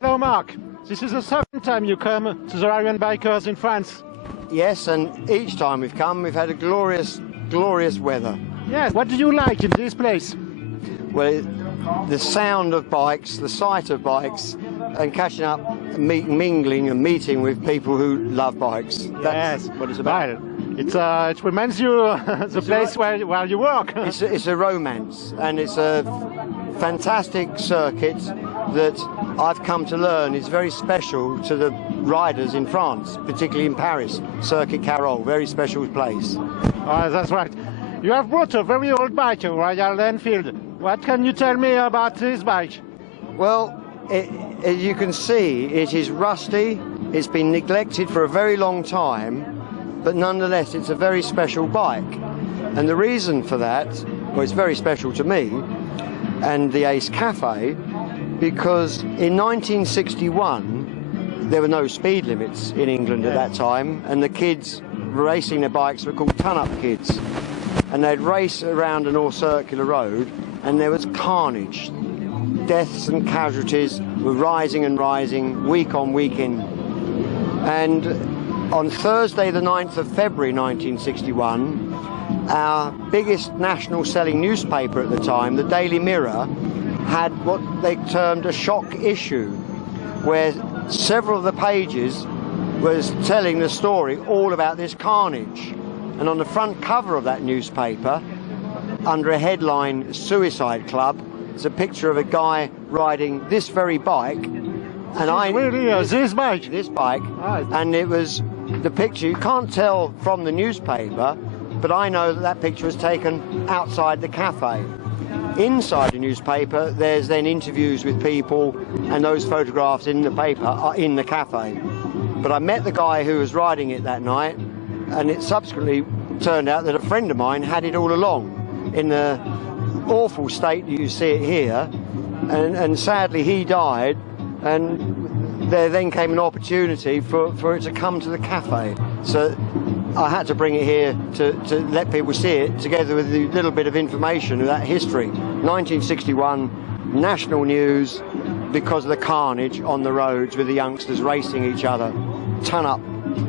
Hello Mark, this is the second time you come to the Iron Bikers in France. Yes, and each time we've come, we've had a glorious weather. Yes, what do you like in this place? Well, the sound of bikes, the sight of bikes, and catching up, mingling and meeting with people who love bikes. That's what it's about. Well, it reminds you the place where you work. It's a romance, and it's a fantastic circuit that I've come to learn is very special to the riders in France, particularly in Paris. Circuit Carole, very special place. Oh, that's right. You have brought a very old bike, a Royal Enfield. What can you tell me about this bike? Well, as you can see, it is rusty. It's been neglected for a very long time, but nonetheless, it's a very special bike. And the reason for that, well, it's very special to me and the Ace Cafe, because in 1961, there were no speed limits in England at that time, and the kids racing their bikes were called ton-up kids. And they'd race around an all-circular road, and there was carnage. Deaths and casualties were rising and rising, week on week in. And on Thursday, the 9th of February 1961, our biggest national selling newspaper at the time, the Daily Mirror, had what they termed a shock issue, where several of the pages was telling the story all about this carnage. And on the front cover of that newspaper, under a headline, Suicide Club, there's a picture of a guy riding this very bike. And this bike? This bike. Right. And it was the picture, you can't tell from the newspaper, but I know that that picture was taken outside the cafe. Inside the newspaper, there's then interviews with people, and those photographs in the paper are in the cafe. But I met the guy who was riding it that night, and it subsequently turned out that a friend of mine had it all along, in the awful state that you see it here, and sadly he died, and there then came an opportunity for it to come to the cafe. So I had to bring it here to let people see it, together with a little bit of information of that history. 1961, national news because of the carnage on the roads with the youngsters racing each other. Ton up.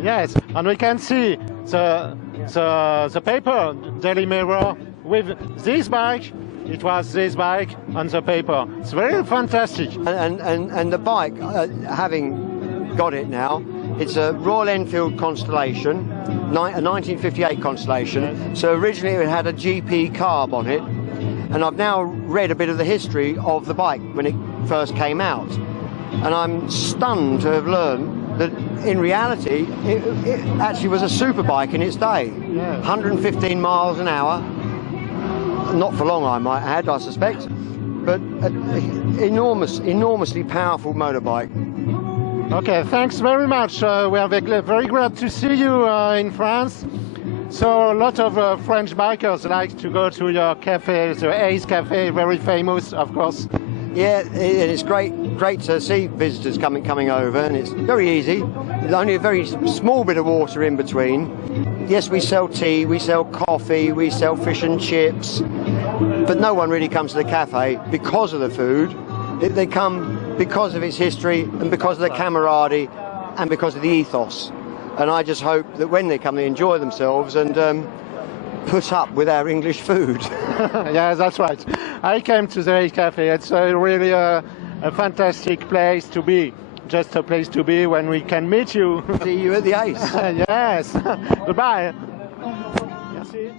Yes, and we can see the paper, Daily Mirror, with this bike. It was this bike on the paper. It's very fantastic. And the bike, having got it now, it's a Royal Enfield Constellation, a 1958 Constellation. So originally it had a GP carb on it, and I've now read a bit of the history of the bike when it first came out. And I'm stunned to have learned that in reality, it actually was a super bike in its day. Yeah. 115 miles an hour. Not for long, I might add, I suspect, but an enormously powerful motorbike. Okay, thanks very much. We are very glad to see you in France. So a lot of French bikers like to go to your cafe, the Ace Cafe, very famous, of course. Yeah, and it's great to see visitors coming over, and it's very easy. There's only a very small bit of water in between. Yes, we sell tea, we sell coffee, we sell fish and chips, but no one really comes to the cafe because of the food. They come because of its history and because of the camaraderie and because of the ethos. And I just hope that when they come, they enjoy themselves and put up with our English food. Yeah, that's right. I came to the Ace Cafe. It's really a fantastic place to be. Just a place to be when we can meet you. See you at the Ace. Yes. Goodbye. Merci.